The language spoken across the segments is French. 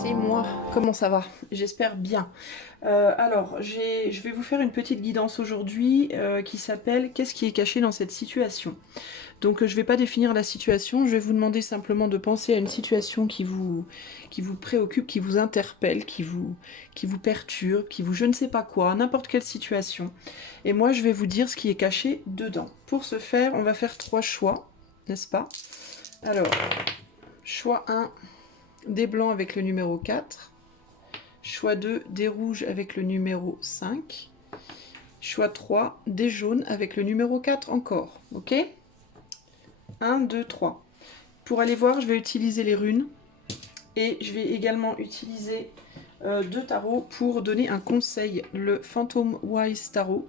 c'est moi. Comment ça va? J'espère bien. Alors, je vais vous faire une petite guidance aujourd'hui qui s'appelle «Qu'est-ce qui est caché dans cette situation?» Donc, je ne vais pas définir la situation, je vais vous demander simplement de penser à une situation qui vous préoccupe, qui vous interpelle, qui vous perturbe, qui vous je ne sais pas quoi, n'importe quelle situation. Et moi, je vais vous dire ce qui est caché dedans. Pour ce faire, on va faire 3 choix, n'est-ce pas? Alors, choix 1, des blancs avec le numéro 4. Choix 2, des rouges avec le numéro 5. Choix 3, des jaunes avec le numéro 4 encore. Ok? 1, 2, 3. Pour aller voir, je vais utiliser les runes. Et je vais également utiliser 2 tarots pour donner un conseil. Le Phantom Wise Tarot,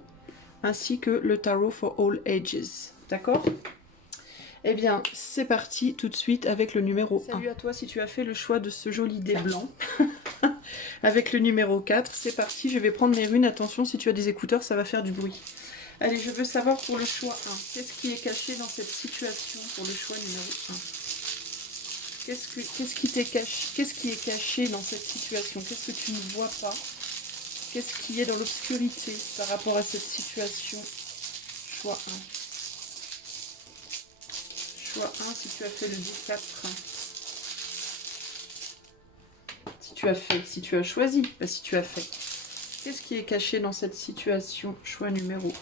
ainsi que le Tarot for All Ages. D'accord? Eh bien, c'est parti tout de suite avec le numéro 1. Salut à toi si tu as fait le choix de ce joli dé blanc. Avec le numéro 4, c'est parti, je vais prendre mes runes. Attention, si tu as des écouteurs, ça va faire du bruit. Allez, je veux savoir pour le choix 1, qu'est-ce qui est caché dans cette situation pour le choix numéro 1? Qu'est-ce qui est caché dans cette situation? Qu'est-ce que tu ne vois pas? Qu'est-ce qui est dans l'obscurité par rapport à cette situation? Choix 1. Choix 1, si tu as fait le 14. Si tu as choisi, pas si tu as fait. Qu'est-ce qui est caché dans cette situation? Choix numéro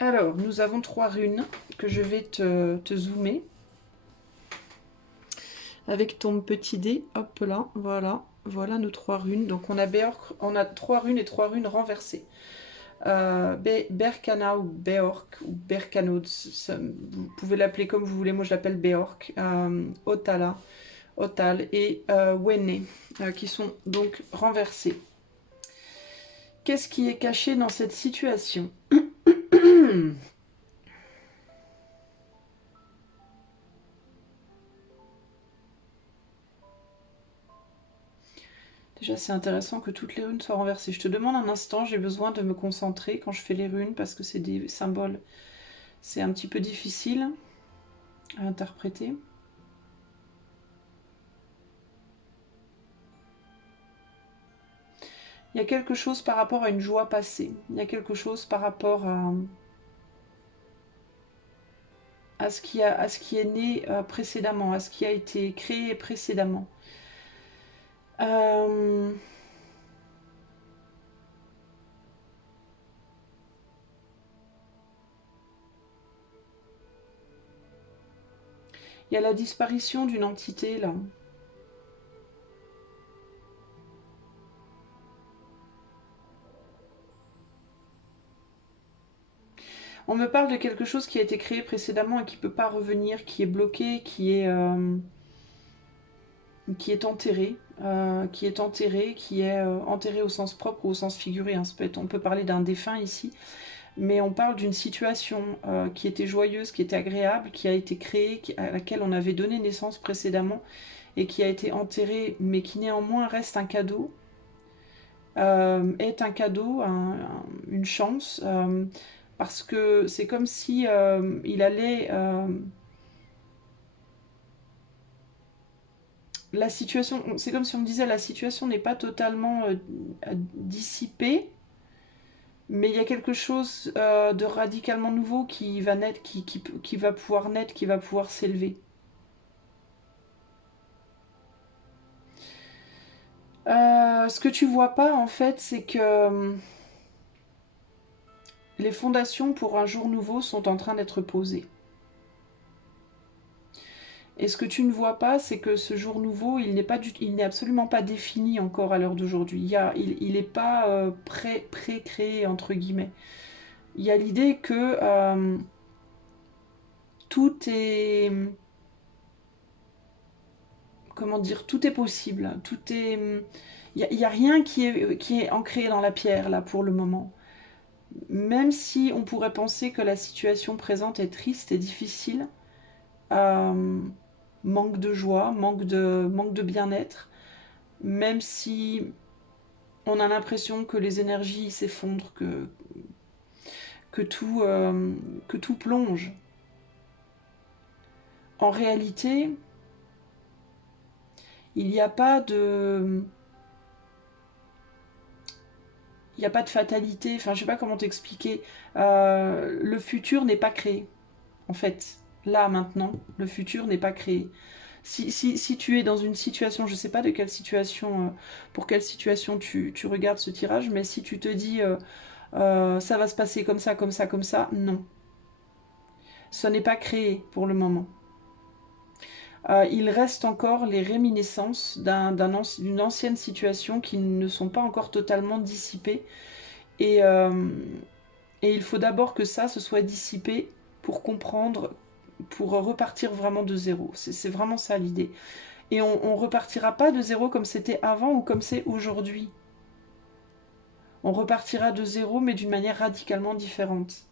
1. Alors, nous avons 3 runes que je vais te zoomer. Avec ton petit dé, hop là, voilà. Voilà nos 3 runes. Donc on a 3 runes et 3 runes renversées. Berkana ou Beork ou Berkano, vous pouvez l'appeler comme vous voulez, moi je l'appelle Beork. Otala, Otal et Wene, qui sont donc renversés. Qu'est-ce qui est caché dans cette situation? Déjà, c'est intéressant que toutes les runes soient renversées. Je te demande un instant, j'ai besoin de me concentrer quand je fais les runes parce que c'est des symboles. C'est un petit peu difficile à interpréter. Il y a quelque chose par rapport à une joie passée. Il y a quelque chose par rapport à ce qui est né précédemment, à ce qui a été créé précédemment. Il y a la disparition d'une entité là. On me parle de quelque chose qui a été créé précédemment et qui ne peut pas revenir, qui est bloqué, qui est enterré, qui est enterré au sens propre ou au sens figuré. Hein. On peut parler d'un défunt ici, mais on parle d'une situation qui était joyeuse, qui était agréable, qui a été créée, à laquelle on avait donné naissance précédemment et qui a été enterrée, mais qui néanmoins reste un cadeau, est un cadeau, une chance, parce que c'est comme si il allait... la situation, c'est comme si on me disait la situation n'est pas totalement dissipée, mais il y a quelque chose de radicalement nouveau qui va naître, qui va pouvoir naître, qui va pouvoir s'élever. Ce que tu vois pas en fait, c'est que les fondations pour un jour nouveau sont en train d'être posées. Et ce que tu ne vois pas, c'est que ce jour nouveau, il n'est absolument pas défini encore à l'heure d'aujourd'hui. Il n'est pas pré-créé, entre guillemets. Il y a l'idée que tout est... Comment dire? Tout est possible. Tout est... Il n'y a rien qui est ancré dans la pierre, là, pour le moment. Même si on pourrait penser que la situation présente est triste et difficile, manque de joie, manque de bien-être, même si on a l'impression que les énergies s'effondrent, que tout plonge. en réalité, il n'y a pas de... Il n'y a pas de fatalité, enfin je sais pas comment t'expliquer. Le futur n'est pas créé, en fait. Là, maintenant, le futur n'est pas créé. Si tu es dans une situation, je ne sais pas de quelle situation, pour quelle situation tu regardes ce tirage, mais si tu te dis ça va se passer comme ça, comme ça, comme ça, non. Ce n'est pas créé pour le moment. Il reste encore les réminiscences d'une ancienne situation qui ne sont pas encore totalement dissipées. Et, et il faut d'abord que ça se soit dissipé pour comprendre, pour repartir vraiment de zéro. C'est vraiment ça l'idée. Et on repartira pas de zéro comme c'était avant ou comme c'est aujourd'hui. On repartira de zéro mais d'une manière radicalement différente.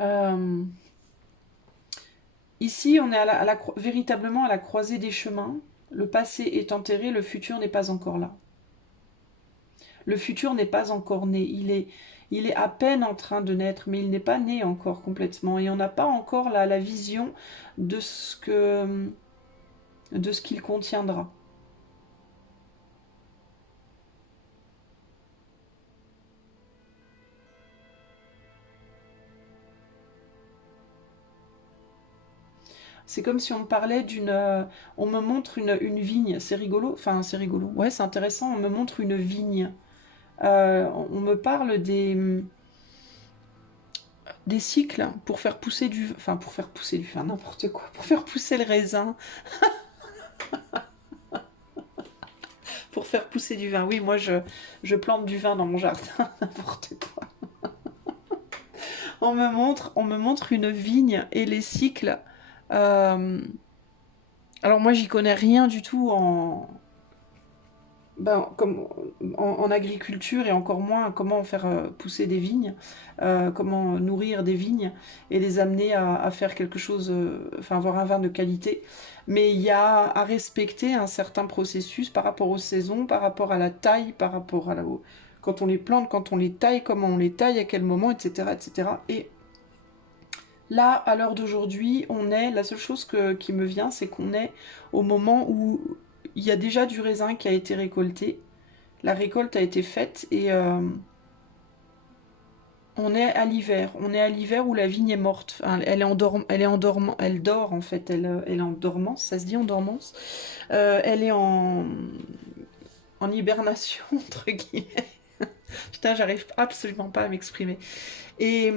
Euh, Ici, on est véritablement à la croisée des chemins. Le passé est enterré, le futur n'est pas encore là. Le futur n'est pas encore né. Il est à peine en train de naître, mais il n'est pas né encore complètement. Et on n'a pas encore la vision de de ce qu'il contiendra. C'est comme si on me parlait d'une... on me montre une vigne. C'est rigolo. Enfin, c'est rigolo. Ouais, c'est intéressant. On me montre une vigne. On me parle des cycles pour faire pousser du... Enfin, pour faire pousser du vin, n'importe quoi. Pour faire pousser le raisin. Pour faire pousser du vin. Oui, moi, je plante du vin dans mon jardin. N'importe quoi. On me montre une vigne et les cycles. Euh, Alors moi, j'y connais rien du tout comme en agriculture et encore moins comment faire pousser des vignes, comment nourrir des vignes et les amener à faire quelque chose, enfin avoir un vin de qualité. Mais il y a à respecter un certain processus par rapport aux saisons, par rapport à la taille, par rapport quand on les plante, quand on les taille, comment on les taille, à quel moment, etc. etc. Et là, à l'heure d'aujourd'hui, la seule chose qui me vient, c'est qu'on est au moment où il y a déjà du raisin qui a été récolté. La récolte a été faite et on est à l'hiver. On est à l'hiver où la vigne est morte. Enfin, elle dort en fait. Elle est en dormance. Ça se dit en dormance. Elle est en hibernation entre guillemets. Putain, j'arrive absolument pas à m'exprimer. Et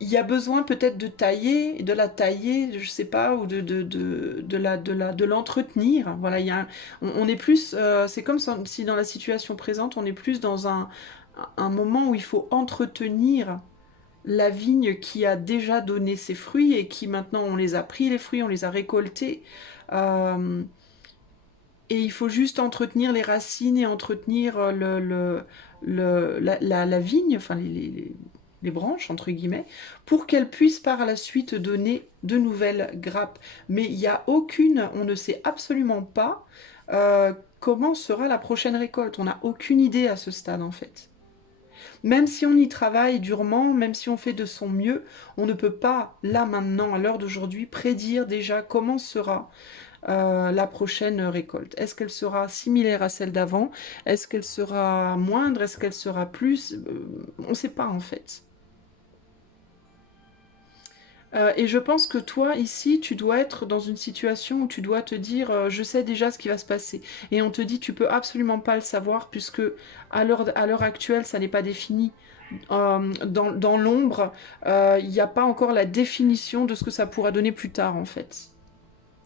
il y a besoin peut-être de la tailler, je sais pas, ou de l'entretenir. Voilà, on est plus, c'est comme si dans la situation présente, on est plus dans un moment où il faut entretenir la vigne qui a déjà donné ses fruits et qui maintenant on les a pris les fruits, on les a récoltés. Euh, et il faut juste entretenir les racines et entretenir la vigne, enfin les branches, entre guillemets, pour qu'elles puissent par la suite donner de nouvelles grappes. Mais il n'y a aucune, on ne sait absolument pas comment sera la prochaine récolte. On n'a aucune idée à ce stade, en fait. Même si on y travaille durement, même si on fait de son mieux, on ne peut pas, là maintenant, à l'heure d'aujourd'hui, prédire déjà comment sera la prochaine récolte. Est-ce qu'elle sera similaire à celle d'avant? Est-ce qu'elle sera moindre? Est-ce qu'elle sera plus? On ne sait pas en fait. Et je pense que toi, ici, tu dois être dans une situation où tu dois te dire, je sais déjà ce qui va se passer. Et on te dit, tu peux absolument pas le savoir, puisque à l'heure actuelle, ça n'est pas défini. Dans l'ombre, il n'y a pas encore la définition de ce que ça pourra donner plus tard, en fait.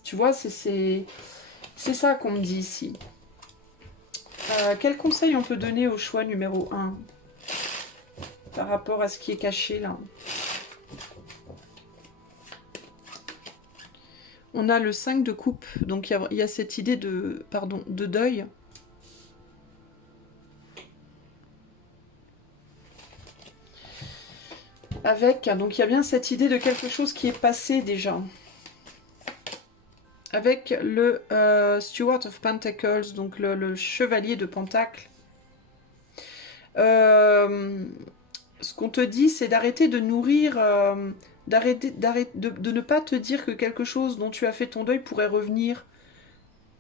Tu vois, c'est ça qu'on me dit ici. Quel conseil on peut donner au choix numéro 1 par rapport à ce qui est caché là? On a le 5 de coupe, donc il y a cette idée de deuil. Donc il y a bien cette idée de quelque chose qui est passé déjà. Avec le Steward of Pentacles, donc le chevalier de Pentacle. Euh, Ce qu'on te dit, c'est d'arrêter de nourrir, de ne pas te dire que quelque chose dont tu as fait ton deuil pourrait revenir,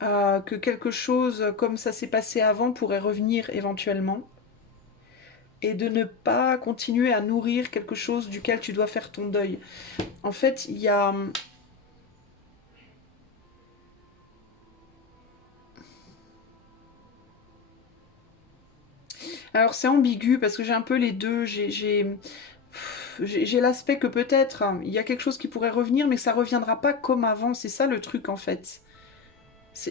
que quelque chose comme ça s'est passé avant pourrait revenir éventuellement, et de ne pas continuer à nourrir quelque chose duquel tu dois faire ton deuil. En fait, il y a... Alors c'est ambigu parce que j'ai un peu les deux. J'ai l'aspect que peut-être il y a quelque chose qui pourrait revenir, mais que ça reviendra pas comme avant. C'est ça le truc en fait.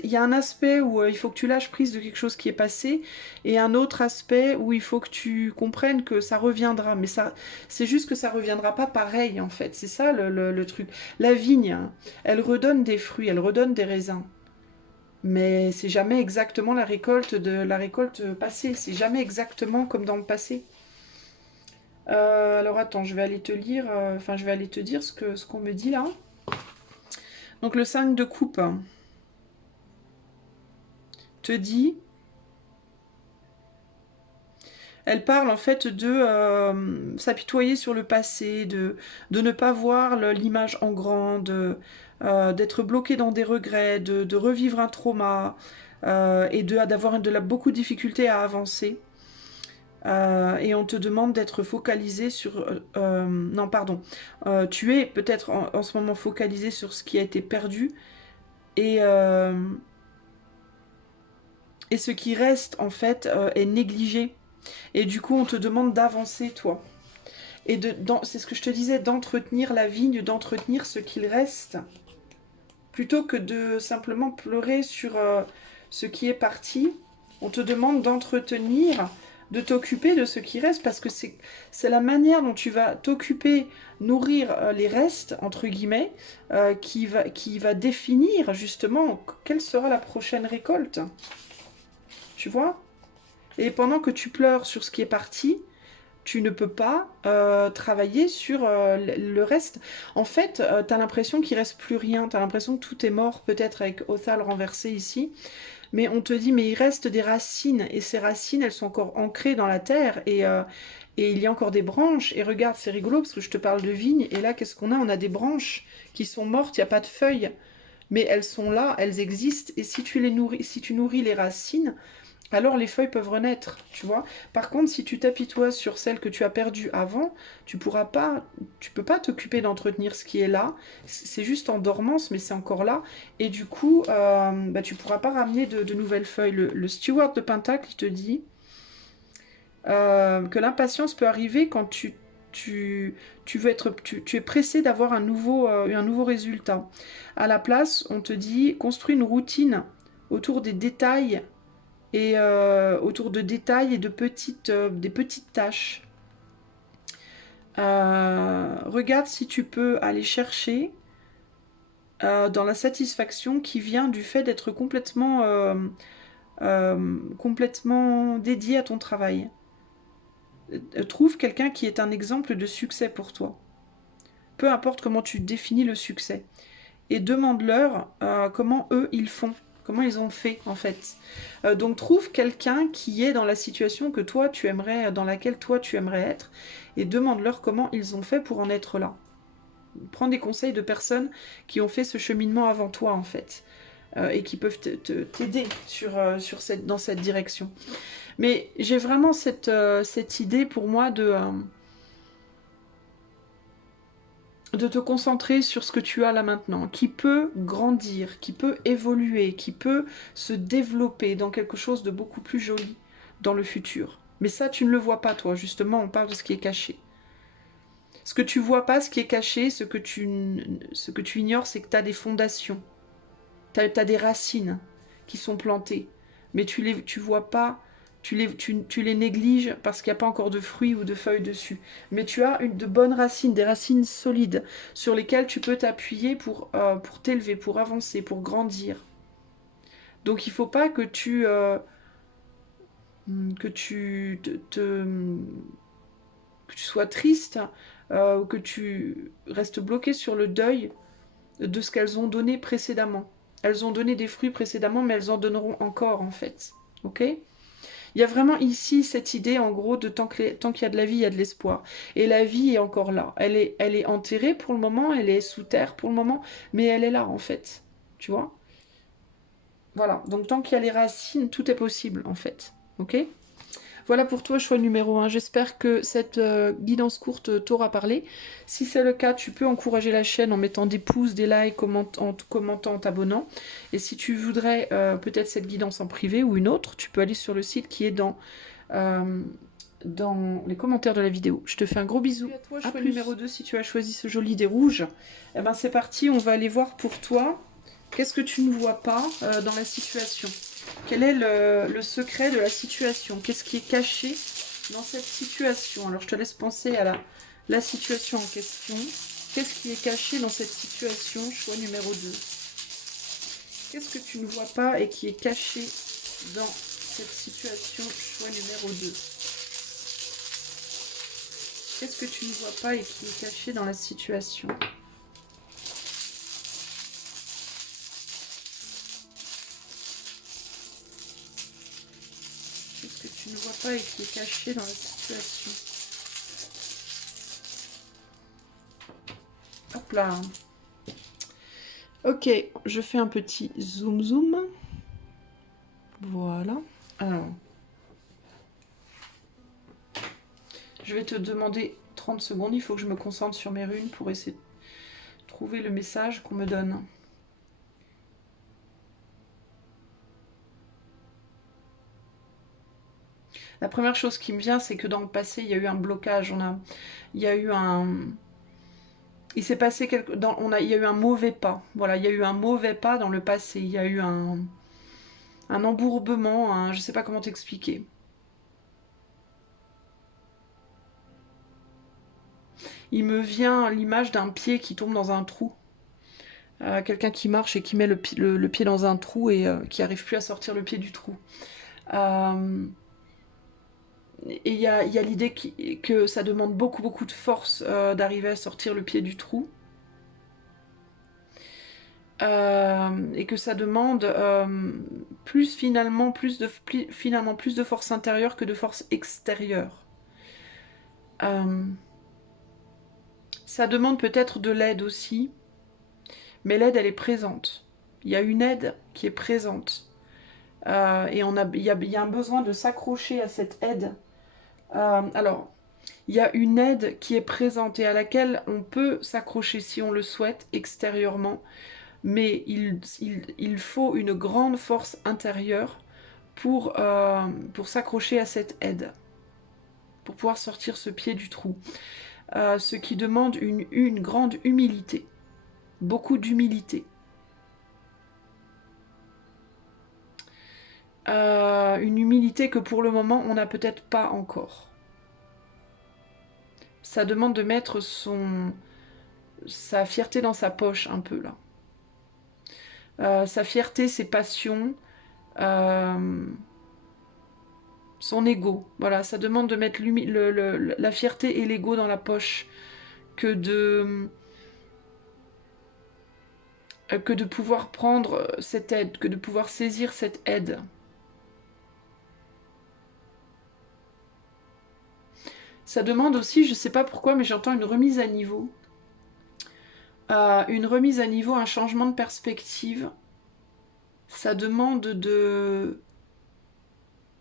Il y a un aspect où il faut que tu lâches prise de quelque chose qui est passé, et un autre aspect où il faut que tu comprennes que ça reviendra. Mais ça, c'est juste que ça reviendra pas pareil en fait. C'est ça le truc. La vigne, hein, elle redonne des fruits, elle redonne des raisins. Mais c'est jamais exactement la récolte de la récolte passée. C'est jamais exactement comme dans le passé. Alors attends, je vais aller te lire, enfin je vais aller te dire ce qu'on me dit là. Donc le 5 de coupe te dit, elle parle en fait de s'apitoyer sur le passé, de ne pas voir l'image en grand, d'être bloqué dans des regrets, de revivre un trauma et d'avoir beaucoup de difficultés à avancer. Et on te demande d'être focalisé sur... non, pardon. Tu es peut-être en ce moment focalisé sur ce qui a été perdu et, euh, et ce qui reste, en fait, est négligé. Et du coup, on te demande d'avancer, toi. Et c'est ce que je te disais, d'entretenir la vigne, d'entretenir ce qu'il reste, plutôt que de simplement pleurer sur ce qui est parti. On te demande d'entretenir, de t'occuper de ce qui reste, parce que c'est la manière dont tu vas t'occuper, nourrir les restes, entre guillemets, qui va définir justement quelle sera la prochaine récolte. Tu vois? Et pendant que tu pleures sur ce qui est parti, tu ne peux pas travailler sur le reste. En fait, tu as l'impression qu'il reste plus rien. Tu as l'impression que tout est mort, peut-être avec Othal renversé ici. Mais on te dit, mais il reste des racines. Et ces racines, elles sont encore ancrées dans la terre. Et il y a encore des branches. Et regarde, c'est rigolo parce que je te parle de vigne. Et là, qu'est-ce qu'on a? On a des branches qui sont mortes. Il n'y a pas de feuilles. Mais elles sont là, elles existent. Et si tu les nourris, si tu nourris les racines, alors les feuilles peuvent renaître, tu vois. Par contre, si tu t'apitoies sur celles que tu as perdues avant, tu peux pas t'occuper d'entretenir ce qui est là. C'est juste en dormance, mais c'est encore là. Et du coup, bah, tu pourras pas ramener de nouvelles feuilles. Le steward de Pentacle, il te dit que l'impatience peut arriver quand tu veux être, tu es pressé d'avoir un nouveau résultat. À la place, on te dit construis une routine autour des détails et autour de détails et des petites tâches. Regarde si tu peux aller chercher dans la satisfaction qui vient du fait d'être complètement dédié à ton travail. Trouve quelqu'un qui est un exemple de succès pour toi. Peu importe comment tu définis le succès. Et demande-leur comment eux ils font. Comment ils ont fait en fait. Donc trouve quelqu'un qui est dans la situation que toi tu aimerais, dans laquelle toi tu aimerais être, et demande-leur comment ils ont fait pour en être là. Prends des conseils de personnes qui ont fait ce cheminement avant toi en fait, et qui peuvent t'aider dans cette direction. Mais j'ai vraiment cette idée pour moi de te concentrer sur ce que tu as là maintenant, qui peut grandir, qui peut évoluer, qui peut se développer dans quelque chose de beaucoup plus joli dans le futur. Mais ça, tu ne le vois pas, toi. Justement, on parle de ce qui est caché. Ce que tu vois pas, ce qui est caché, ce que tu ignores, c'est que tu as des fondations. Tu as des racines qui sont plantées. Mais tu vois pas, tu les négliges parce qu'il n'y a pas encore de fruits ou de feuilles dessus. Mais tu as de bonnes racines, des racines solides sur lesquelles tu peux t'appuyer pour t'élever, pour avancer, pour grandir. Donc il ne faut pas que tu sois triste, ou que tu restes bloqué sur le deuil de ce qu'elles ont donné précédemment. Elles ont donné des fruits précédemment, mais elles en donneront encore en fait. Ok? Il y a vraiment ici cette idée, en gros, de tant qu'il y a de la vie, il y a de l'espoir. Et la vie est encore là. Elle est enterrée pour le moment, elle est sous terre pour le moment, mais elle est là, en fait. Tu vois? Voilà. Donc, tant qu'il y a les racines, tout est possible, en fait. Ok? Voilà pour toi, choix numéro 1. J'espère que cette guidance courte t'aura parlé. Si c'est le cas, tu peux encourager la chaîne en mettant des pouces, des likes, en commentant, en t'abonnant. Et si tu voudrais peut-être cette guidance en privé ou une autre, tu peux aller sur le site qui est euh, dans les commentaires de la vidéo. Je te fais un gros bisou. Et à toi, choix numéro 2, si tu as choisi ce joli dé rouge, eh ben c'est parti, on va aller voir pour toi. Qu'est-ce que tu ne vois pas dans la situation? Quel est le secret de la situation? Qu'est-ce qui est caché dans cette situation? Alors, je te laisse penser à la situation en question. Qu'est-ce qui est caché dans cette situation? Choix numéro 2. Qu'est-ce que tu ne vois pas et qui est caché dans cette situation? Choix numéro 2. Qu'est-ce que tu ne vois pas et qui est caché dans la situation? Qu'est-ce que tu ne vois pas et qui est caché dans la situation? Hop là. Ok, je fais un petit zoom zoom. Voilà. Alors, je vais te demander 30 secondes. Il faut que je me concentre sur mes runes pour essayer de trouver le message qu'on me donne. La première chose qui me vient, c'est que dans le passé, il y a eu un blocage. Il y a eu un... Il s'est passé quelque... il y a eu un mauvais pas. Voilà, il y a eu un mauvais pas dans le passé. Il y a eu un embourbement, je ne sais pas comment t'expliquer. Il me vient l'image d'un pied qui tombe dans un trou. Quelqu'un qui marche et qui met le pied dans un trou et qui n'arrive plus à sortir le pied du trou. Et il y a l'idée que ça demande beaucoup de force d'arriver à sortir le pied du trou. Et que ça demande finalement plus de force intérieure que de force extérieure. Ça demande peut-être de l'aide aussi, mais l'aide elle est présente. Il y a une aide qui est présente. Et il y a un besoin de s'accrocher à cette aide. Alors, il y a une aide qui est présente et à laquelle on peut s'accrocher si on le souhaite extérieurement, mais il faut une grande force intérieure pour s'accrocher à cette aide, pour pouvoir sortir ce pied du trou. Ce qui demande une grande humilité, beaucoup d'humilité. Une humilité que pour le moment on n'a peut-être pas encore. Ça demande de mettre sa fierté dans sa poche un peu là. Sa fierté, ses passions, son ego. Voilà, ça demande de mettre la fierté et l'ego dans la poche que de pouvoir prendre cette aide, que de pouvoir saisir cette aide. Ça demande aussi, je ne sais pas pourquoi, mais j'entends une remise à niveau. Une remise à niveau, un changement de perspective. Ça demande de...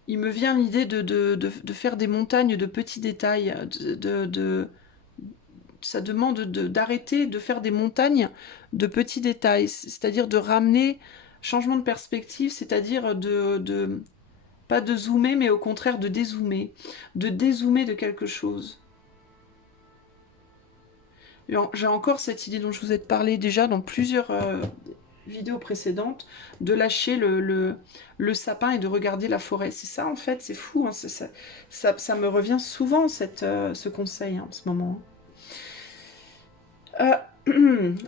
Il me vient l'idée de faire des montagnes de petits détails. Ça demande d'arrêter de faire des montagnes de petits détails. C'est-à-dire de ramener... Changement de perspective, c'est-à-dire pas de zoomer, mais au contraire de dézoomer. De dézoomer de quelque chose. J'ai encore cette idée dont je vous ai parlé déjà dans plusieurs vidéos précédentes, de lâcher le sapin et de regarder la forêt. C'est ça en fait, c'est fou. Hein, ça me revient souvent ce conseil en ce moment.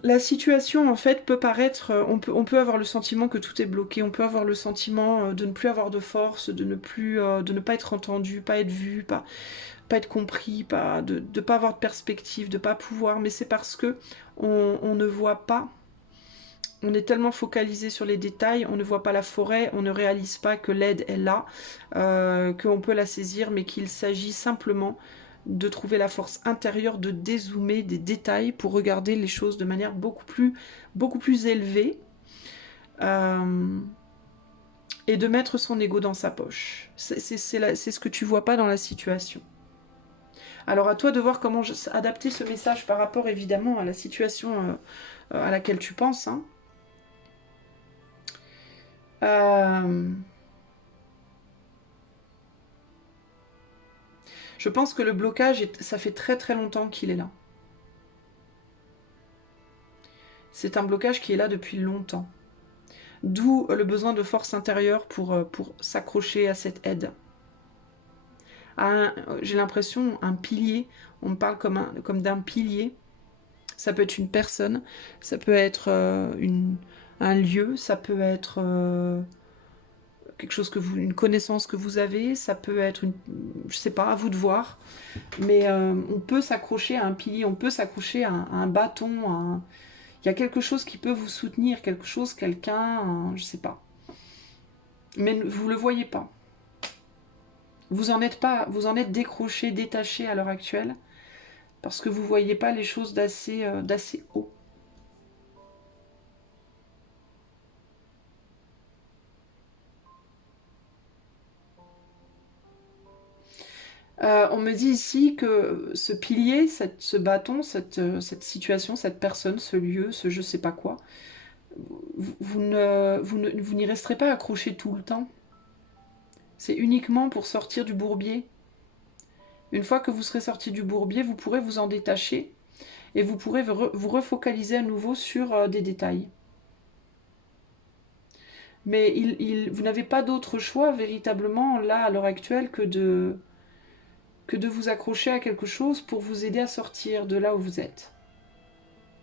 La situation en fait peut paraître, on peut avoir le sentiment que tout est bloqué, on peut avoir le sentiment de ne plus avoir de force, de ne pas être entendu, pas être vu, pas être compris, de ne pas avoir de perspective, de ne pas pouvoir, mais c'est parce que on ne voit pas On est tellement focalisé sur les détails, on ne voit pas la forêt, on ne réalise pas que l'aide est là, qu'on peut la saisir, mais qu'il s'agit simplement de trouver la force intérieure de dézoomer des détails pour regarder les choses de manière beaucoup plus élevée et de mettre son ego dans sa poche. C'est ce que tu vois pas dans la situation. Alors à toi de voir comment adapter ce message par rapport évidemment à la situation à laquelle tu penses. Hein. Je pense que le blocage, ça fait très longtemps qu'il est là. C'est un blocage qui est là depuis longtemps. D'où le besoin de force intérieure pour s'accrocher à cette aide. J'ai l'impression, un pilier, on me parle comme d'un pilier. Ça peut être une personne, ça peut être un lieu, ça peut être quelque chose une connaissance que vous avez, ça peut être je sais pas, à vous de voir. Mais on peut s'accrocher à un pilier, on peut s'accrocher à un bâton, il y a quelque chose qui peut vous soutenir, quelque chose, quelqu'un, je sais pas. Mais vous le voyez pas. Vous en êtes décroché, détaché à l'heure actuelle, parce que vous voyez pas les choses d'assez haut. On me dit ici que ce pilier, ce bâton, cette situation, cette personne, ce lieu, ce je sais pas quoi, vous n'y resterez pas accroché tout le temps. C'est uniquement pour sortir du bourbier. Une fois que vous serez sorti du bourbier, vous pourrez vous en détacher et vous pourrez vous refocaliser à nouveau sur des détails. Mais vous n'avez pas d'autre choix véritablement là à l'heure actuelle que de vous accrocher à quelque chose pour vous aider à sortir de là où vous êtes.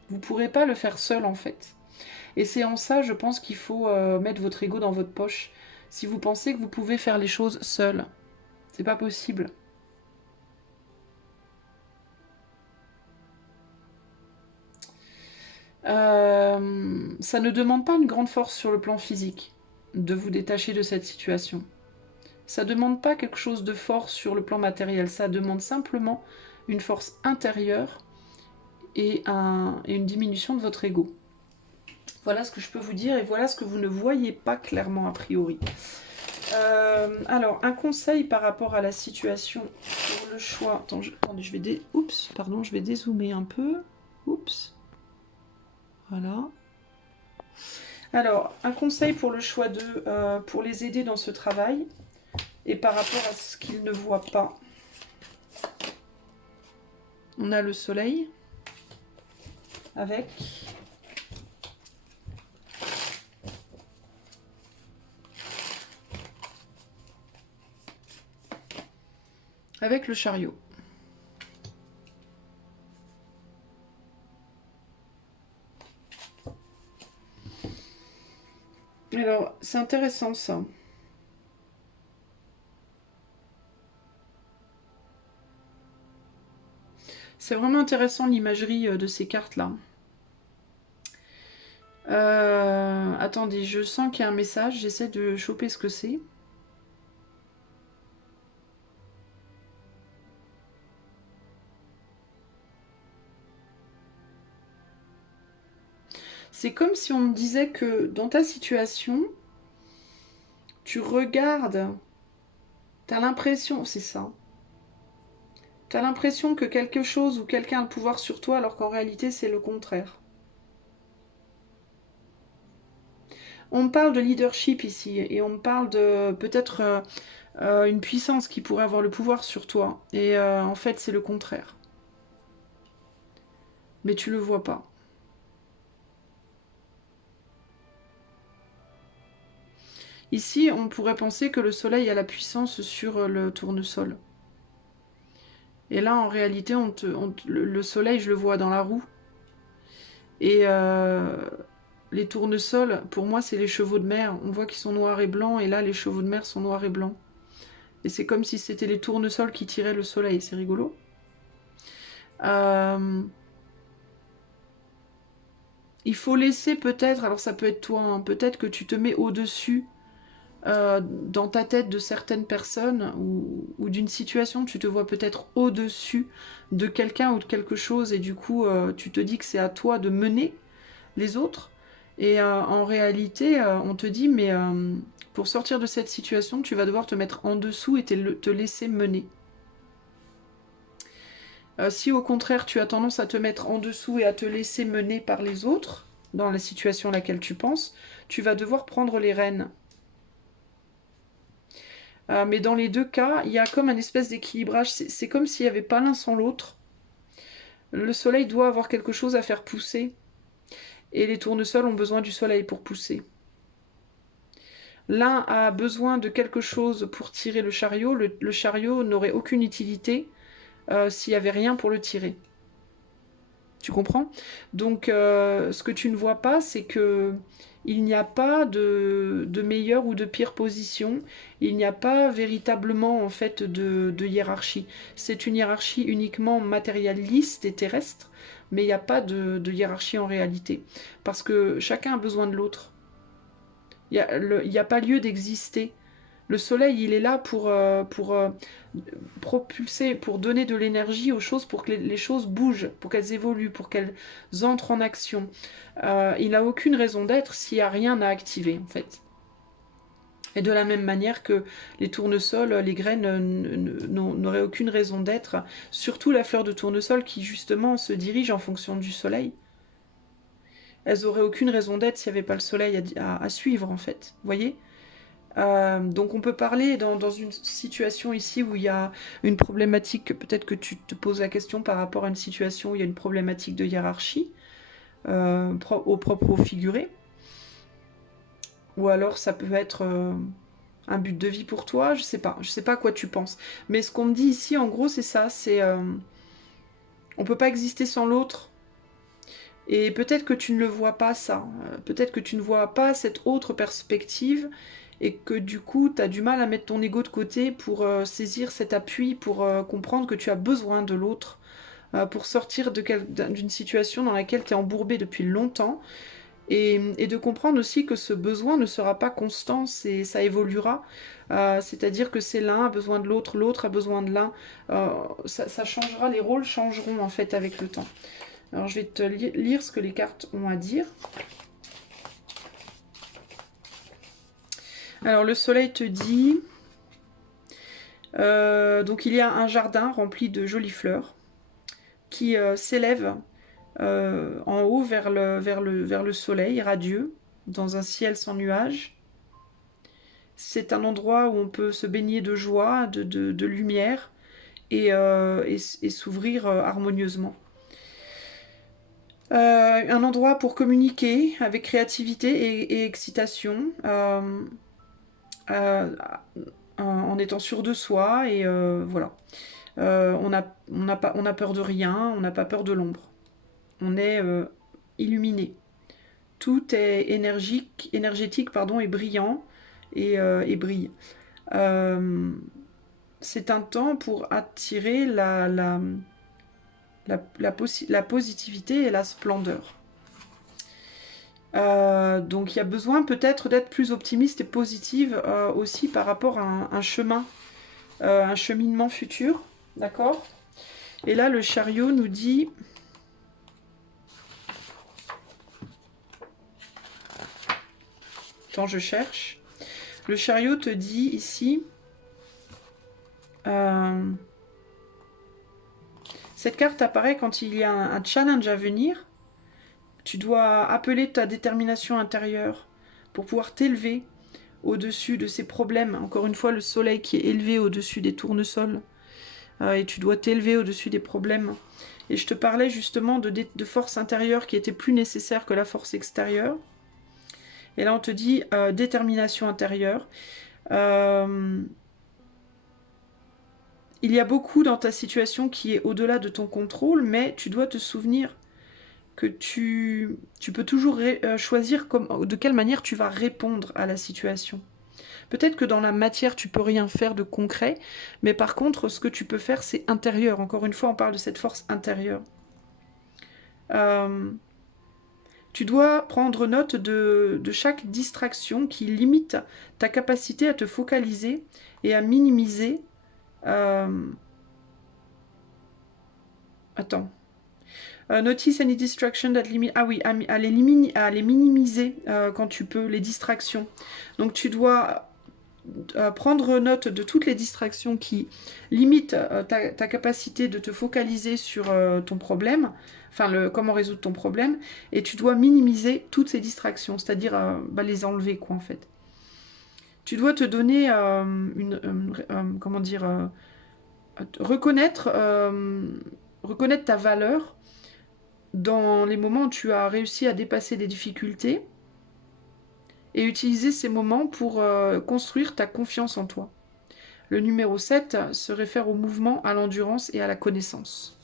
Vous ne pourrez pas le faire seul en fait. Et c'est en ça, je pense qu'il faut mettre votre ego dans votre poche. Si vous pensez que vous pouvez faire les choses seul, c'est pas possible. Ça ne demande pas une grande force sur le plan physique de vous détacher de cette situation. Ça ne demande pas quelque chose de fort sur le plan matériel. Ça demande simplement une force intérieure et une diminution de votre ego. Voilà ce que je peux vous dire et voilà ce que vous ne voyez pas clairement a priori. Alors, un conseil par rapport à la situation pour le choix. Attendez, je vais dézoomer un peu. Oups. Voilà. Alors, un conseil pour le choix pour les aider dans ce travail et par rapport à ce qu'ils ne voient pas. On a le soleil avec le chariot. Alors, c'est intéressant ça. C'est vraiment intéressant l'imagerie de ces cartes-là. Attendez, je sens qu'il y a un message. J'essaie de choper ce que c'est. C'est comme si on me disait que dans ta situation, tu regardes, t'as l'impression, c'est ça, t'as l'impression que quelque chose ou quelqu'un a le pouvoir sur toi alors qu'en réalité c'est le contraire. On me parle de leadership ici et on me parle de peut-être une puissance qui pourrait avoir le pouvoir sur toi et en fait c'est le contraire. Mais tu le vois pas. Ici, on pourrait penser que le soleil a la puissance sur le tournesol. Et là, en réalité, le soleil, je le vois dans la roue. Et les tournesols, pour moi, c'est les chevaux de mer. On voit qu'ils sont noirs et blancs, et là, les chevaux de mer sont noirs et blancs. Et c'est comme si c'était les tournesols qui tiraient le soleil. C'est rigolo. il faut laisser peut-être, alors ça peut être toi, hein, peut-être que tu te mets au-dessus dans ta tête de certaines personnes ou d'une situation, tu te vois peut-être au-dessus de quelqu'un ou de quelque chose et du coup tu te dis que c'est à toi de mener les autres. Et en réalité, on te dit, mais pour sortir de cette situation, tu vas devoir te mettre en dessous et te laisser mener. Si au contraire, tu as tendance à te mettre en dessous et à te laisser mener par les autres, dans la situation à laquelle tu penses, tu vas devoir prendre les rênes. Mais dans les deux cas, il y a comme un espèce d'équilibrage. C'est comme s'il n'y avait pas l'un sans l'autre. Le soleil doit avoir quelque chose à faire pousser. Et les tournesols ont besoin du soleil pour pousser. L'un a besoin de quelque chose pour tirer le chariot. Le chariot n'aurait aucune utilité s'il n'y avait rien pour le tirer. Tu comprends? Donc, ce que tu ne vois pas, c'est que il n'y a pas de meilleure ou de pire position. Il n'y a pas véritablement en fait de hiérarchie. C'est une hiérarchie uniquement matérialiste et terrestre, mais il n'y a pas de hiérarchie en réalité. Parce que chacun a besoin de l'autre. Il n'y a pas lieu d'exister. Le soleil, il est là pour propulser, pour donner de l'énergie aux choses, pour que les choses bougent, pour qu'elles évoluent, pour qu'elles entrent en action. Il n'a aucune raison d'être s'il n'y a rien à activer, en fait. Et de la même manière que les tournesols, les graines n'auraient aucune raison d'être, surtout la fleur de tournesol qui justement se dirige en fonction du soleil. Elles n'auraient aucune raison d'être s'il n'y avait pas le soleil à suivre, en fait. Vous voyez? Donc on peut parler dans une situation ici où il y a une problématique, peut-être que tu te poses la question par rapport à une situation où il y a une problématique de hiérarchie, au propre ou au figuré, ou alors ça peut être un but de vie pour toi, je sais pas à quoi tu penses. Mais ce qu'on me dit ici, en gros, c'est ça, c'est on peut pas exister sans l'autre. Et peut-être que tu ne le vois pas ça, peut-être que tu ne vois pas cette autre perspective et que du coup tu as du mal à mettre ton ego de côté pour saisir cet appui, pour comprendre que tu as besoin de l'autre, pour sortir d'une situation dans laquelle tu es embourbé depuis longtemps et de comprendre aussi que ce besoin ne sera pas constant, ça évoluera. C'est-à-dire que c'est l'un a besoin de l'autre, l'autre a besoin de l'un. Ça changera, les rôles changeront en fait avec le temps. Alors je vais te lire ce que les cartes ont à dire. Alors le soleil te dit... donc il y a un jardin rempli de jolies fleurs qui s'élève en haut vers le soleil radieux, dans un ciel sans nuages. C'est un endroit où on peut se baigner de joie, de lumière et s'ouvrir harmonieusement. Un endroit pour communiquer avec créativité et excitation, en étant sûr de soi et voilà. On a peur de rien, on n'a pas peur de l'ombre. On est illuminé. Tout est énergétique pardon, et brillant et brille. C'est un temps pour attirer la positivité et la splendeur. Donc il y a besoin peut-être d'être plus optimiste et positive aussi par rapport à un chemin, un cheminement futur, d'accord? Et là le chariot nous dit... Attends, je cherche. Le chariot te dit ici... cette carte apparaît quand il y a un challenge à venir. Tu dois appeler ta détermination intérieure pour pouvoir t'élever au-dessus de ces problèmes. Encore une fois, le soleil qui est élevé au-dessus des tournesols. Et tu dois t'élever au-dessus des problèmes. Et je te parlais justement de force intérieure qui était plus nécessaire que la force extérieure. Et là, on te dit détermination intérieure. Il y a beaucoup dans ta situation qui est au-delà de ton contrôle, mais tu dois te souvenir que tu peux toujours choisir de quelle manière tu vas répondre à la situation. Peut-être que dans la matière, tu peux rien faire de concret, mais par contre, ce que tu peux faire, c'est intérieur. Encore une fois, on parle de cette force intérieure. Tu dois prendre note de chaque distraction qui limite ta capacité à te focaliser et à minimiser... Attends. Notice any distraction that limit... Ah oui, à les minimiser quand tu peux, les distractions. Donc tu dois prendre note de toutes les distractions qui limitent ta capacité de te focaliser sur ton problème, enfin comment résoudre ton problème, et tu dois minimiser toutes ces distractions, c'est-à-dire les enlever quoi en fait. Tu dois te donner comment dire, reconnaître ta valeur dans les moments où tu as réussi à dépasser des difficultés et utiliser ces moments pour construire ta confiance en toi. Le numéro 7 se réfère au mouvement, à l'endurance et à la connaissance.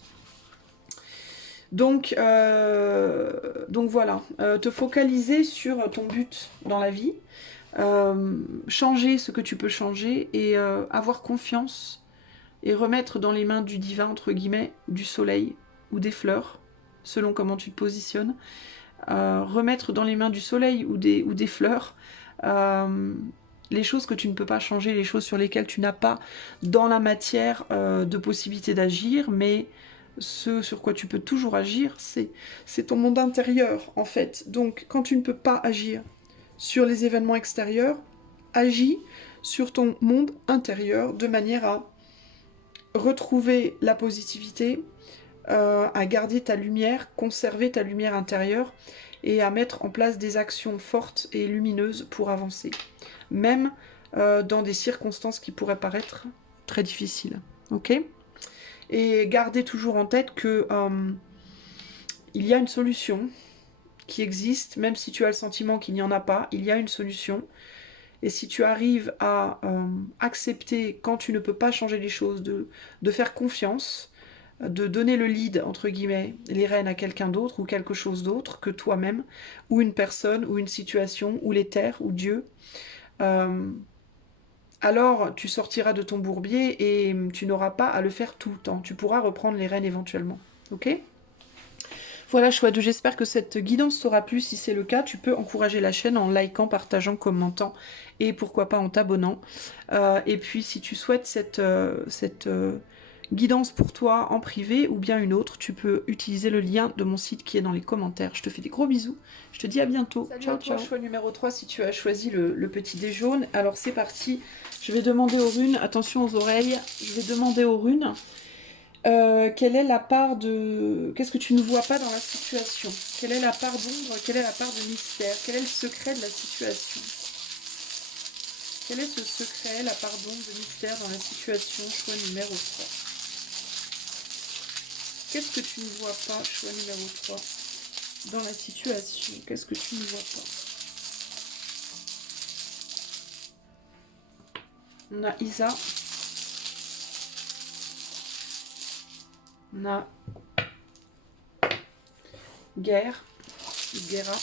Donc voilà, te focaliser sur ton but dans la vie, changer ce que tu peux changer et avoir confiance et remettre dans les mains du divin, entre guillemets, du soleil ou des fleurs, selon comment tu te positionnes, remettre dans les mains du soleil ou des fleurs les choses que tu ne peux pas changer, les choses sur lesquelles tu n'as pas dans la matière de possibilité d'agir, mais ce sur quoi tu peux toujours agir, c'est ton monde intérieur en fait. Donc quand tu ne peux pas agir sur les événements extérieurs, agis sur ton monde intérieur de manière à retrouver la positivité, à garder ta lumière, conserver ta lumière intérieure et à mettre en place des actions fortes et lumineuses pour avancer. Même dans des circonstances qui pourraient paraître très difficiles. Ok ? Et gardez toujours en tête que il y a une solution qui existe, même si tu as le sentiment qu'il n'y en a pas, il y a une solution. Et si tu arrives à accepter, quand tu ne peux pas changer les choses, de faire confiance, de donner le lead, entre guillemets, les rênes à quelqu'un d'autre ou quelque chose d'autre que toi-même, ou une personne, ou une situation, ou les terres, ou Dieu, alors tu sortiras de ton bourbier et tu n'auras pas à le faire tout le temps. Tu pourras reprendre les rênes éventuellement. Ok ? Voilà, chouette, j'espère que cette guidance t'aura plu. Si c'est le cas, tu peux encourager la chaîne en likant, partageant, commentant et pourquoi pas en t'abonnant. Et puis si tu souhaites cette guidance pour toi en privé ou bien une autre, tu peux utiliser le lien de mon site qui est dans les commentaires. Je te fais des gros bisous. Je te dis à bientôt. Salut ciao, à toi, ciao. Choix numéro 3 si tu as choisi le petit dé jaune. Alors c'est parti. Je vais demander aux runes, attention aux oreilles, je vais demander aux runes. Quelle est la part de... Qu'est-ce que tu ne vois pas dans la situation? Quelle est la part d'ombre? Quelle est la part de mystère? Quel est le secret de la situation? Quel est ce secret, la part d'ombre, de mystère dans la situation? Choix numéro 3. Qu'est-ce que tu ne vois pas? Choix numéro 3. Dans la situation, qu'est-ce que tu ne vois pas? On a Isa. On a Guerre, Guerra.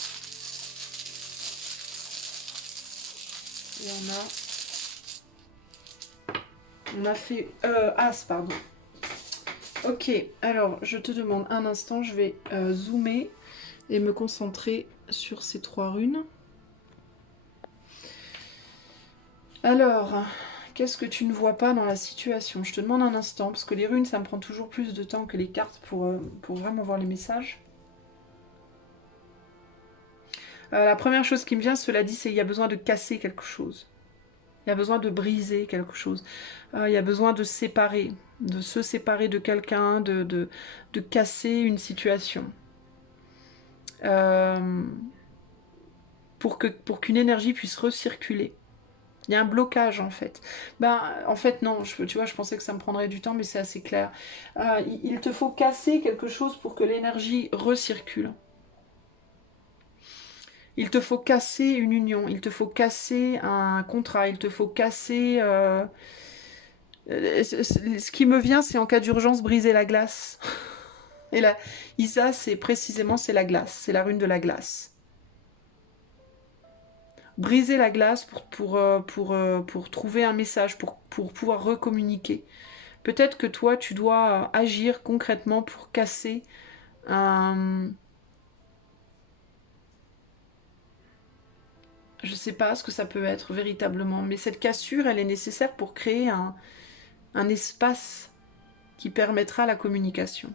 Et on a fait As, pardon. Ok, alors je te demande un instant, je vais zoomer et me concentrer sur ces 3 runes. Alors, qu'est-ce que tu ne vois pas dans la situation? Je te demande un instant, parce que les runes, ça me prend toujours plus de temps que les cartes pour vraiment voir les messages. La première chose qui me vient, cela dit, c'est qu'il y a besoin de casser quelque chose. Il y a besoin de briser quelque chose. Il y a besoin de séparer, de se séparer de quelqu'un, de casser une situation. Pour qu'une énergie puisse recirculer. Il y a un blocage en fait. En fait non, tu vois, je pensais que ça me prendrait du temps, mais c'est assez clair. Il te faut casser quelque chose pour que l'énergie recircule. Il te faut casser une union, il te faut casser un contrat, il te faut casser... ce qui me vient, c'est en cas d'urgence briser la glace. Et là, Isa, c'est précisément, c'est la glace, c'est la rune de la glace. Briser la glace pour trouver un message, pour pouvoir recommuniquer. Peut-être que toi, tu dois agir concrètement pour casser un Je ne sais pas ce que ça peut être véritablement, mais cette cassure, elle est nécessaire pour créer un espace qui permettra la communication.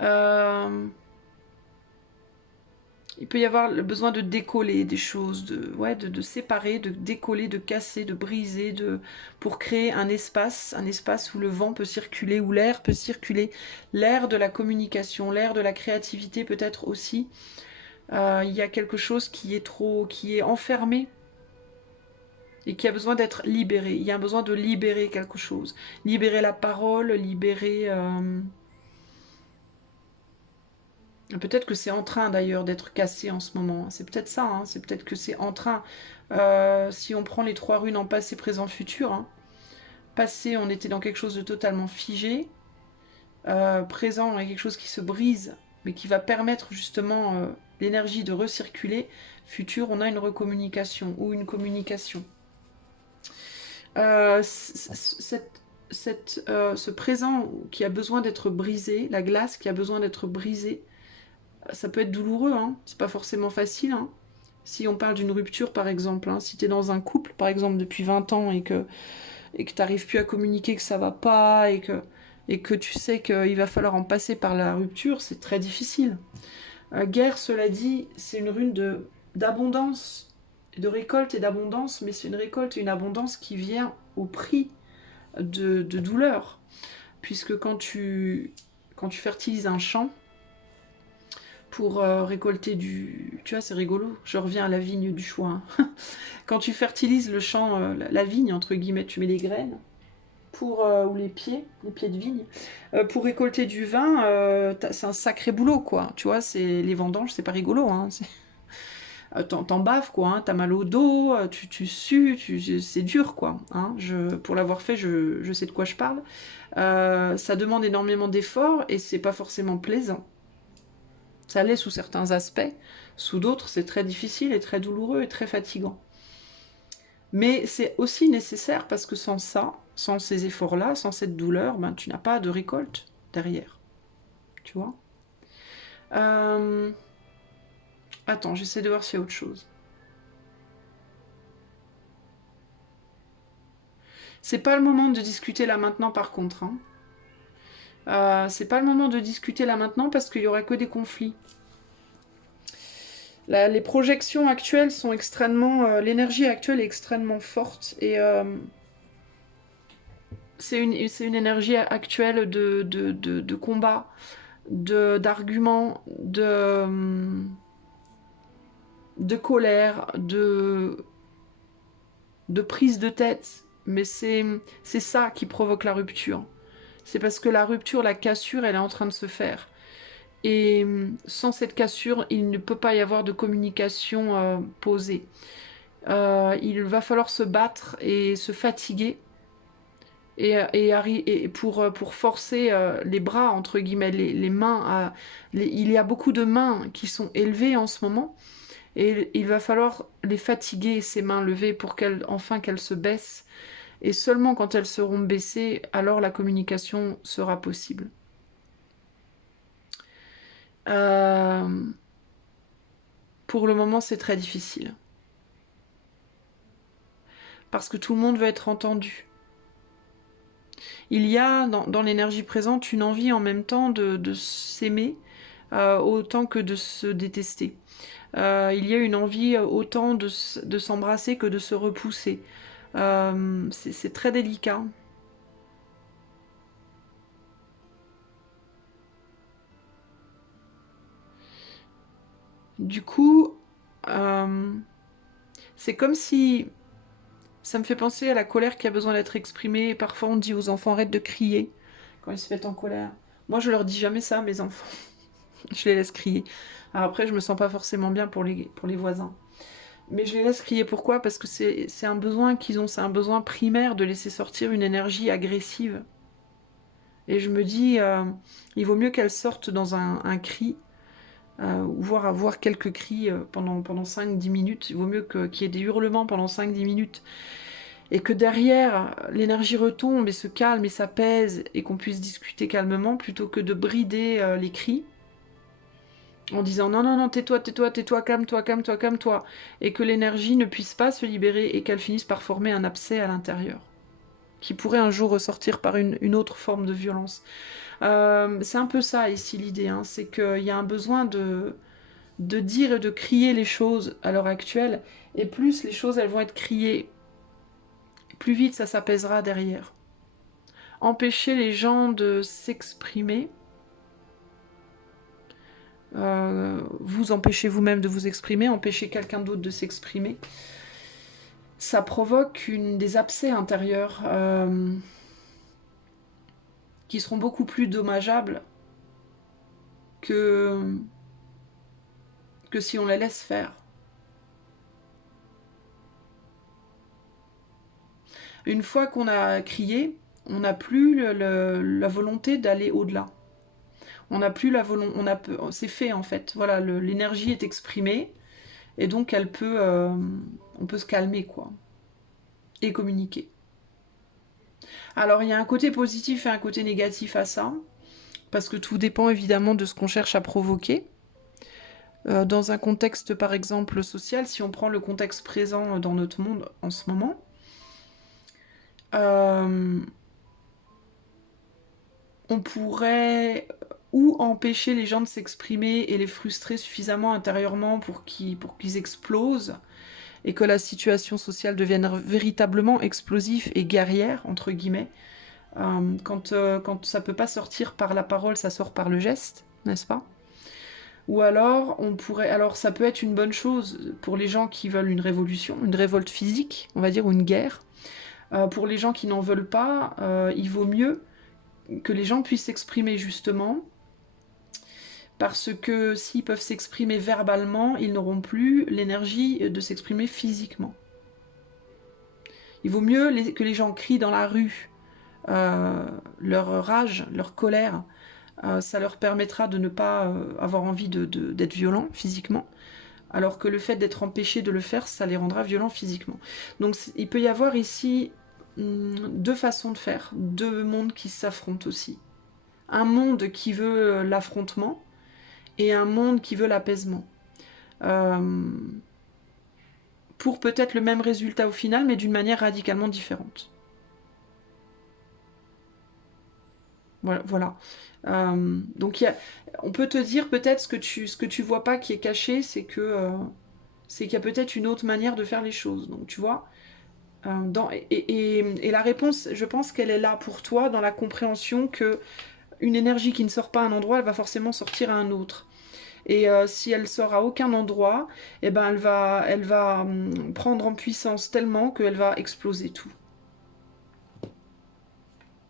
Il peut y avoir le besoin de décoller des choses, de séparer, de décoller, de casser, de briser, pour créer un espace où le vent peut circuler, où l'air peut circuler, l'air de la communication, l'air de la créativité peut-être aussi. Il y a quelque chose qui est enfermé et qui a besoin d'être libéré. Il y a un besoin de libérer quelque chose. Libérer la parole, libérer... Peut-être que c'est en train d'ailleurs d'être cassé en ce moment. C'est peut-être ça, hein. C'est peut-être que c'est en train. Si on prend les 3 runes en passé, présent, futur. Hein. Passé, on était dans quelque chose de totalement figé. Présent, on a quelque chose qui se brise, mais qui va permettre justement l'énergie de recirculer. Futur, on a une recommunication ou une communication. Ce présent qui a besoin d'être brisé, la glace qui a besoin d'être brisée, ça peut être douloureux, hein. C'est pas forcément facile. Hein. Si on parle d'une rupture, par exemple, hein, si tu es dans un couple, par exemple, depuis 20 ans et que tu n'arrives plus à communiquer, que ça va pas et que tu sais qu'il va falloir en passer par la rupture, c'est très difficile. Guerre, cela dit, c'est une rune d'abondance, de récolte et d'abondance, mais c'est une récolte et une abondance qui vient au prix de douleur. Puisque quand tu fertilises un champ, pour récolter du... Tu vois, c'est rigolo. Je reviens à la vigne du choix. Hein. Quand tu fertilises le champ, la vigne, entre guillemets, tu mets les graines, ou les pieds de vigne, pour récolter du vin, c'est un sacré boulot, quoi. Tu vois, c'est les vendanges, c'est pas rigolo. Hein. T'en baves, quoi. Hein. T'as mal au dos, tu sues, c'est dur, quoi. Hein. Pour l'avoir fait, je sais de quoi je parle. Ça demande énormément d'efforts et c'est pas forcément plaisant. Ça l'est sous certains aspects, sous d'autres c'est très difficile et très douloureux et très fatigant. Mais c'est aussi nécessaire parce que sans ça, sans ces efforts-là, sans cette douleur, ben, tu n'as pas de récolte derrière. Tu vois Attends, j'essaie de voir s'il y a autre chose. C'est pas le moment de discuter là maintenant par contre. Hein. C'est pas le moment de discuter là maintenant parce qu'il y aura que des conflits. Les projections actuelles sont extrêmement... l'énergie actuelle est extrêmement forte et c'est une énergie actuelle de combat, d'arguments, de colère, de prise de tête. Mais c'est ça qui provoque la rupture. C'est parce que la rupture, la cassure, elle est en train de se faire. Et sans cette cassure, il ne peut pas y avoir de communication posée. Il va falloir se battre et se fatiguer et pour forcer les bras, entre guillemets, les mains. Il y a beaucoup de mains qui sont élevées en ce moment et il va falloir les fatiguer, ces mains levées, pour qu'elles se baissent. Et seulement quand elles seront baissées, alors la communication sera possible. Pour le moment, c'est très difficile. Parce que tout le monde veut être entendu. Il y a dans l'énergie présente une envie en même temps de s'aimer autant que de se détester. Il y a une envie autant de s'embrasser que de se repousser. C'est très délicat. Du coup, c'est comme si... Ça me fait penser à la colère qui a besoin d'être exprimée. Et parfois, on dit aux enfants, arrête de crier quand ils se mettent en colère. Moi, je leur dis jamais ça à mes enfants. Je les laisse crier. Alors après, je me sens pas forcément bien pour les voisins. Mais je les laisse crier. Pourquoi? Parce que c'est un besoin qu'ils ont. C'est un besoin primaire de laisser sortir une énergie agressive. Et je me dis, il vaut mieux qu'elle sorte dans un cri, voire avoir quelques cris pendant 5-10 minutes. Il vaut mieux qu'il y ait des hurlements pendant 5-10 minutes. Et que derrière, l'énergie retombe et se calme et s'apaise et qu'on puisse discuter calmement plutôt que de brider les cris. en disant non, non, non, tais-toi, tais-toi, tais-toi, calme-toi, calme-toi, calme-toi, et que l'énergie ne puisse pas se libérer et qu'elle finisse par former un abcès à l'intérieur, qui pourrait un jour ressortir par une autre forme de violence. C'est un peu ça ici l'idée, hein, c'est qu'il y a un besoin de dire et de crier les choses à l'heure actuelle, et plus les choses elles vont être criées, plus vite ça s'apaisera derrière. Empêcher les gens de s'exprimer, vous empêchez vous-même de vous exprimer, empêcher quelqu'un d'autre de s'exprimer, ça provoque des abcès intérieurs qui seront beaucoup plus dommageables que, que si on les laisse faire. Une fois qu'on a crié, on n'a plus la volonté d'aller au-delà. On n'a plus la volonté, c'est fait en fait. Voilà, l'énergie est exprimée et donc on peut se calmer quoi et communiquer. Alors il y a un côté positif et un côté négatif à ça, parce que tout dépend évidemment de ce qu'on cherche à provoquer. Dans un contexte par exemple social, si on prend le contexte présent dans notre monde en ce moment, euh, on pourrait ou empêcher les gens de s'exprimer et les frustrer suffisamment intérieurement pour qu'ils explosent et que la situation sociale devienne véritablement explosive et guerrière, entre guillemets. Quand ça peut pas sortir par la parole, ça sort par le geste, n'est-ce pas? Ou alors, alors ça peut être une bonne chose pour les gens qui veulent une révolution, une révolte physique, on va dire, ou une guerre. Pour les gens qui n'en veulent pas, il vaut mieux que les gens puissent s'exprimer justement, parce que s'ils peuvent s'exprimer verbalement, ils n'auront plus l'énergie de s'exprimer physiquement. Il vaut mieux que les gens crient dans la rue leur rage, leur colère, ça leur permettra de ne pas avoir envie d'être violents physiquement, alors que le fait d'être empêché de le faire, ça les rendra violents physiquement. Donc il peut y avoir ici deux façons de faire, deux mondes qui s'affrontent aussi. Un monde qui veut l'affrontement et un monde qui veut l'apaisement. Euh, pour peut-être le même résultat au final, mais d'une manière radicalement différente. Voilà. Donc on peut te dire peut-être ce que tu vois pas qui est caché, c'est qu'il y a peut-être une autre manière de faire les choses. Donc tu vois, et la réponse, je pense qu'elle est là pour toi dans la compréhension que une énergie qui ne sort pas à un endroit, elle va forcément sortir à un autre. Et si elle sort à aucun endroit, eh ben elle va prendre en puissance tellement qu'elle va exploser tout.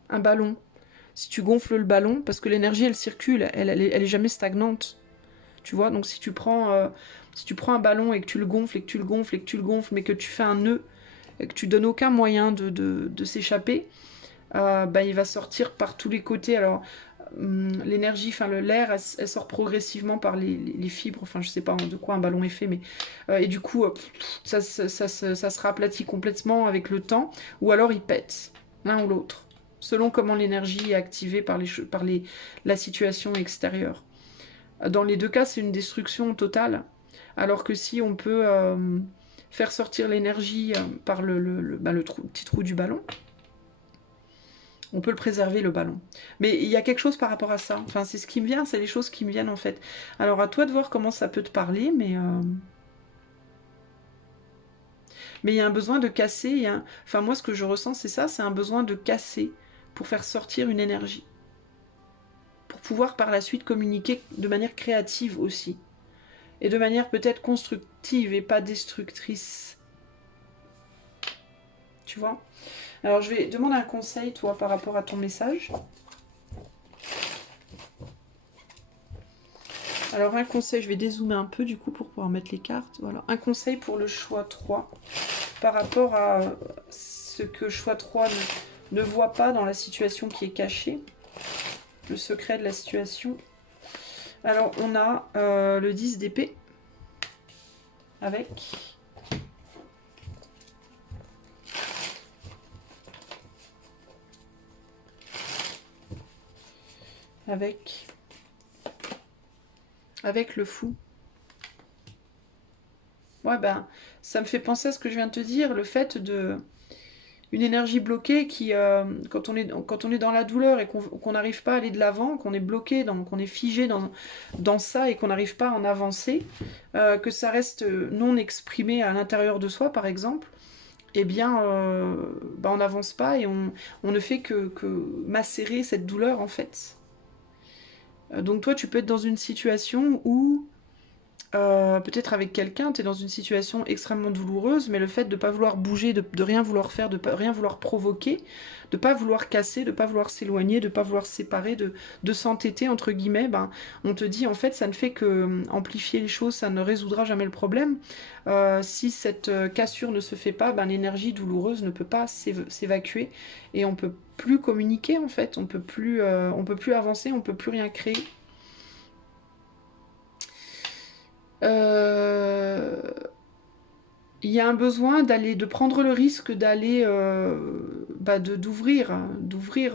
Un ballon. Si tu gonfles le ballon, parce que l'énergie elle circule, elle est jamais stagnante. Tu vois, donc si tu prends un ballon et que tu le gonfles et que tu le gonfles et que tu le gonfles, mais que tu fais un nœud et que tu donnes aucun moyen de s'échapper, bah, il va sortir par tous les côtés. Alors l'énergie, enfin l'air, elle sort progressivement par les fibres, enfin je sais pas de quoi un ballon est fait, mais et du coup ça sera aplati complètement avec le temps, ou alors il pète, l'un ou l'autre, selon comment l'énergie est activée par la situation extérieure. Dans les deux cas, c'est une destruction totale, alors que si on peut faire sortir l'énergie par le petit trou du ballon, on peut le préserver, le ballon. Mais il y a quelque chose par rapport à ça. Enfin, c'est ce qui me vient, c'est les choses qui me viennent en fait. Alors à toi de voir comment ça peut te parler, mais il y a un besoin de casser. Enfin, moi, ce que je ressens, c'est ça, c'est un besoin de casser pour faire sortir une énergie. Pour pouvoir par la suite communiquer de manière créative aussi. Et de manière peut-être constructive et pas destructrice. Tu vois? Alors je vais demander un conseil, toi, par rapport à ton message. Alors un conseil, je vais dézoomer un peu du coup pour pouvoir mettre les cartes. Voilà. Un conseil pour le choix 3 par rapport à ce que choix 3 ne voit pas dans la situation qui est cachée. Le secret de la situation. Alors on a le 10 d'épée avec... avec le fou. Ouais, ben, ça me fait penser à ce que je viens de te dire, le fait de... Une énergie bloquée qui, quand on est dans la douleur et qu'on n'arrive pas à aller de l'avant, qu'on est bloqué, qu'on est figé dans ça et qu'on n'arrive pas à en avancer, que ça reste non exprimé à l'intérieur de soi, par exemple, eh bien, bah, on n'avance pas et on ne fait que macérer cette douleur, en fait. Donc toi, tu peux être dans une situation où peut-être avec quelqu'un, tu es dans une situation extrêmement douloureuse, mais le fait de ne pas vouloir bouger, de rien vouloir faire, de pas, rien vouloir provoquer, de ne pas vouloir casser, de ne pas vouloir s'éloigner, de ne pas vouloir se séparer, de s'entêter, entre guillemets, ben, on te dit en fait ça ne fait que amplifier les choses, ça ne résoudra jamais le problème. Si cette cassure ne se fait pas, ben, l'énergie douloureuse ne peut pas s'évacuer et on peut plus communiquer en fait, on peut plus avancer, on peut plus rien créer. Euh, il y a un besoin de prendre le risque d'aller, bah, d'ouvrir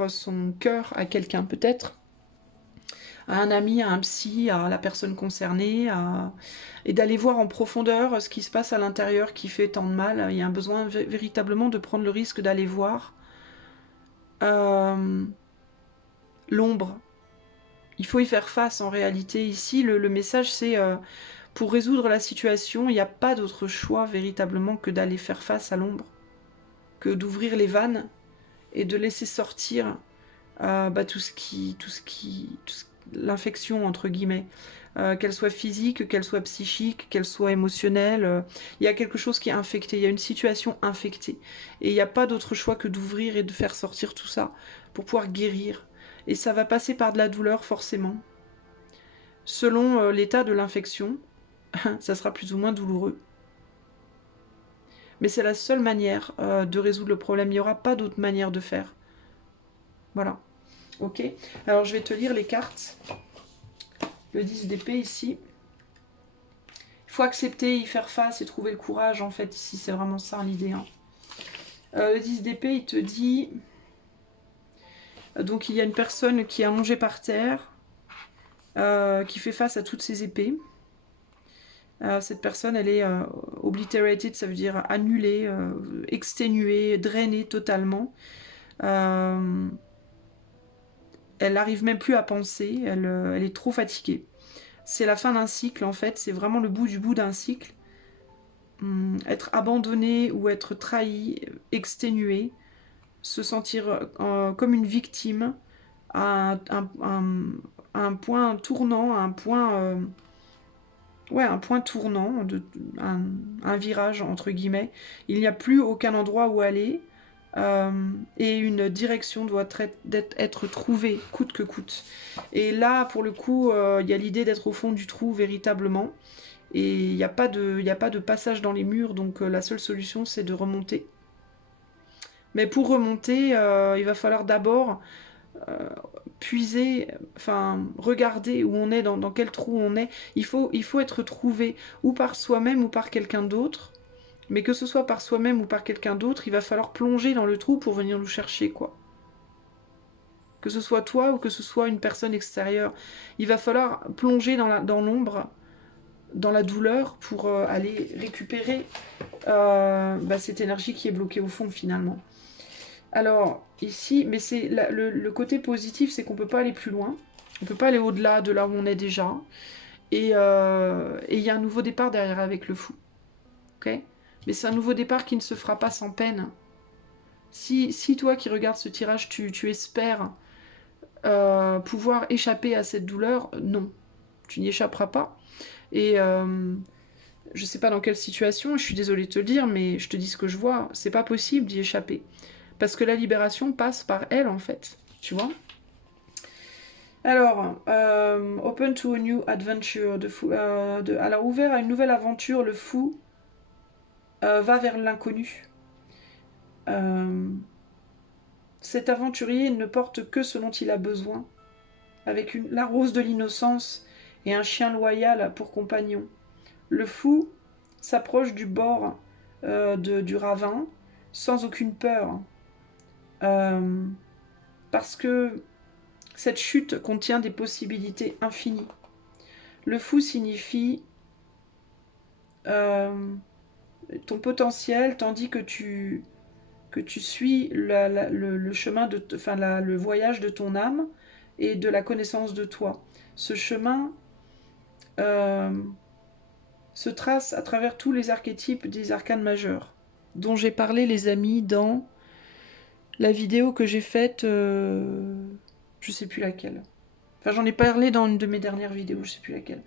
son cœur à quelqu'un peut-être, à un ami, à un psy, à la personne concernée, et d'aller voir en profondeur ce qui se passe à l'intérieur qui fait tant de mal. Il y a un besoin véritablement de prendre le risque d'aller voir euh, l'ombre. Il faut y faire face en réalité. Ici, le message c'est pour résoudre la situation, il n'y a pas d'autre choix véritablement que d'aller faire face à l'ombre, que d'ouvrir les vannes et de laisser sortir bah, l'infection entre guillemets, qu'elle soit physique, qu'elle soit psychique, qu'elle soit émotionnelle. Il y a quelque chose qui est infecté, il y a une situation infectée. Et il n'y a pas d'autre choix que d'ouvrir et de faire sortir tout ça pour pouvoir guérir. Et ça va passer par de la douleur forcément. Selon l'état de l'infection, ça sera plus ou moins douloureux. Mais c'est la seule manière de résoudre le problème. Il n'y aura pas d'autre manière de faire. Voilà. Ok. Alors je vais te lire les cartes. Le 10 d'épée ici. Il faut accepter, y faire face et trouver le courage en fait. Ici c'est vraiment ça l'idée. Hein. Le 10 d'épée il te dit... Donc il y a une personne qui est allongée par terre. Qui fait face à toutes ces épées. Cette personne elle est obliterated, ça veut dire annulée, exténuée, drainée totalement. Elle n'arrive même plus à penser, elle est trop fatiguée. C'est la fin d'un cycle en fait, c'est vraiment le bout du bout d'un cycle. Être abandonné ou être trahi, exténué, se sentir comme une victime à un point tournant, un point tournant, un virage entre guillemets. Il n'y a plus aucun endroit où aller. Et une direction doit être trouvée coûte que coûte. Et là, pour le coup, il y a l'idée d'être au fond du trou véritablement. Et il n'y a pas de passage dans les murs, donc la seule solution, c'est de remonter. Mais pour remonter, il va falloir d'abord puiser, enfin, regarder où on est, dans quel trou on est. Il faut être trouvé ou par soi-même ou par quelqu'un d'autre. Mais que ce soit par soi-même ou par quelqu'un d'autre, il va falloir plonger dans le trou pour venir nous chercher, quoi. Que ce soit toi ou que ce soit une personne extérieure. Il va falloir plonger dans l'ombre, dans la douleur, pour aller récupérer bah, cette énergie qui est bloquée au fond, finalement. Alors, ici, mais c'est le côté positif, c'est qu'on ne peut pas aller plus loin. On ne peut pas aller au-delà de là où on est déjà. Et il y a un nouveau départ derrière avec le fou. Ok ? Mais c'est un nouveau départ qui ne se fera pas sans peine. Si toi qui regardes ce tirage, tu espères pouvoir échapper à cette douleur, non. Tu n'y échapperas pas. Et je sais pas dans quelle situation, je suis désolée de te le dire, mais je te dis ce que je vois, c'est pas possible d'y échapper. Parce que la libération passe par elle, en fait. Tu vois ? Alors, open to a new adventure. Alors, ouvert à une nouvelle aventure, le fou va vers l'inconnu. Cet aventurier ne porte que ce dont il a besoin, avec la rose de l'innocence et un chien loyal pour compagnon. Le fou s'approche du bord du ravin sans aucune peur, parce que cette chute contient des possibilités infinies. Le fou signifie ton potentiel, tandis que tu suis le chemin de, enfin le voyage de ton âme et de la connaissance de toi. Ce chemin euh, se trace à travers tous les archétypes des arcanes majeurs, dont j'ai parlé, les amis, dans la vidéo que j'ai faite, je sais plus laquelle. Enfin, j'en ai parlé dans une de mes dernières vidéos, je sais plus laquelle.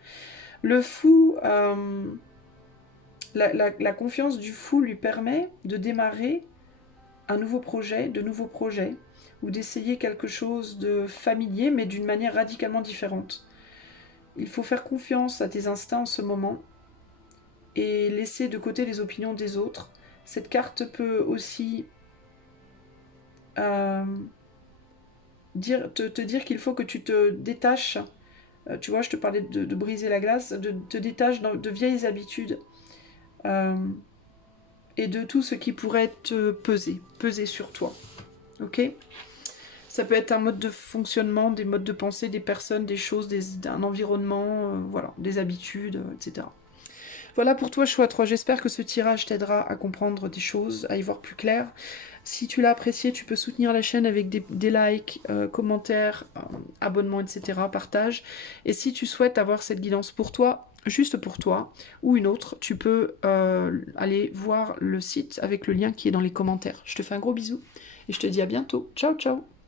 Le fou, la confiance du fou lui permet de démarrer un nouveau projet, de nouveaux projets, ou d'essayer quelque chose de familier, mais d'une manière radicalement différente. Il faut faire confiance à tes instincts en ce moment et laisser de côté les opinions des autres. Cette carte peut aussi euh, te dire qu'il faut que tu te détaches. Tu vois, je te parlais de briser la glace, de te détaches de vieilles habitudes euh, et de tout ce qui pourrait te peser sur toi. Ok? Ça peut être un mode de fonctionnement, des modes de pensée, des personnes, des choses, un environnement, voilà, des habitudes, etc. Voilà pour toi, choix 3. J'espère que ce tirage t'aidera à comprendre des choses, à y voir plus clair. Si tu l'as apprécié, tu peux soutenir la chaîne avec des likes, commentaires, abonnements, etc., partage. Et si tu souhaites avoir cette guidance pour toi, juste pour toi, ou une autre, tu peux aller voir le site avec le lien qui est dans les commentaires. Je te fais un gros bisou et je te dis à bientôt. Ciao, ciao!